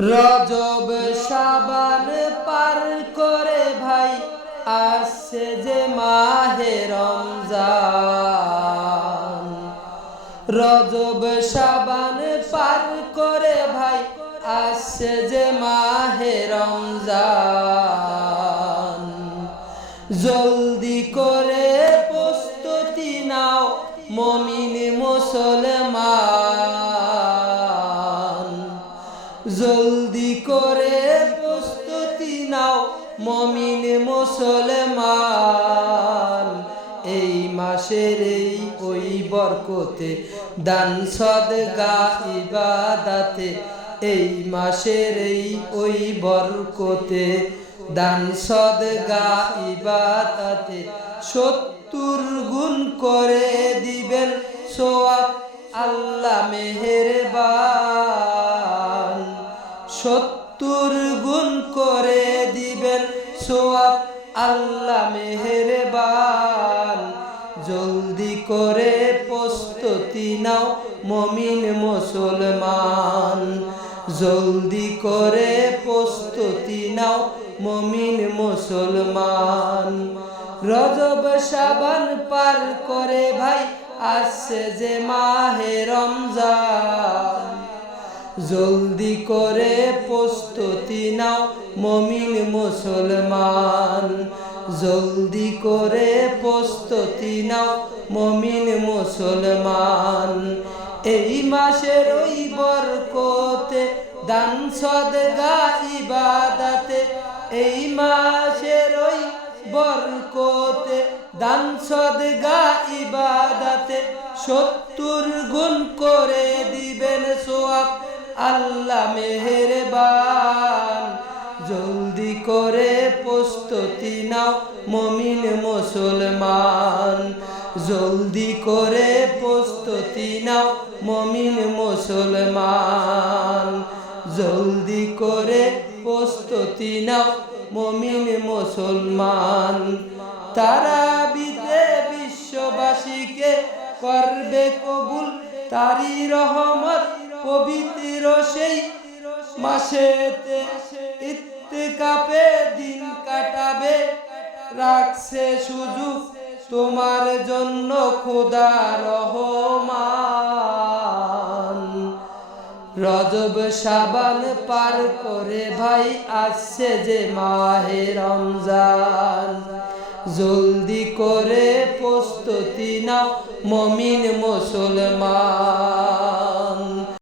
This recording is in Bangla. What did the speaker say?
রজব শাবান পার করে ভাই আসছে যে মাহে রমজান। রজব শাবান পার করে ভাই আসছে যে মাহে রমজান। জলদি করে প্রস্তুতি নাও মুমিন মুসলমান। জলদি করে প্রস্তুতি নাও মুমিন মুসলমান। এই মাসের ওই বরকতে দান সদকা ইবাদতে, এই মাসের ওই বরকতে দান সদকা ইবাদতে 70 গুণ করে দিবেন সওয়াব আল্লাহ মেহেরবান। 70 গুণ করে দিবেন সওয়াব আল্লাহ মেহেরবান। জলদি করে প্রস্তুতি নাও মুমিন মুসলমান। জলদি করে প্রস্তুতি নাও মুমিন মুসলমান। রজব শাবান পার করে ভাই আসছে যে মাহে রমজান। জলদি করে প্রস্তুতি নাও মুমিন মুসলমান। জলদি করে প্রস্তুতি নাও মুমিন মুসলমান। এই মাসের ওই বরকতে দান সদকা ইবাদতে, এই মাসের ওই বরকতে দান সদকা ইবাদতে 70 গুণ করে দিবেন সওয়াব আল্লাহ মেহেরবান। জলদি করে প্রস্তুতি নাও মুমিন মুসলমান। জলদি করে প্রস্তুতি নাও মুমিন মুসলমান। জলদি করে প্রস্তুতি নাও মুমিন মুসলমান। তারাবিতে বিশ্ববাসীকে করবে কবুল, তারি রহমত পবিত্র সেই মাসেতে ইত্তেকাফে দিন কাটাবে রাখছে সুযোগ তোমার জন্য খোদা রহমান। রজব শাবান পার করে ভাই আসছে যে মাহে রমজান। জলদি করে প্রস্তুতি নাও মুমিন মুসলমান।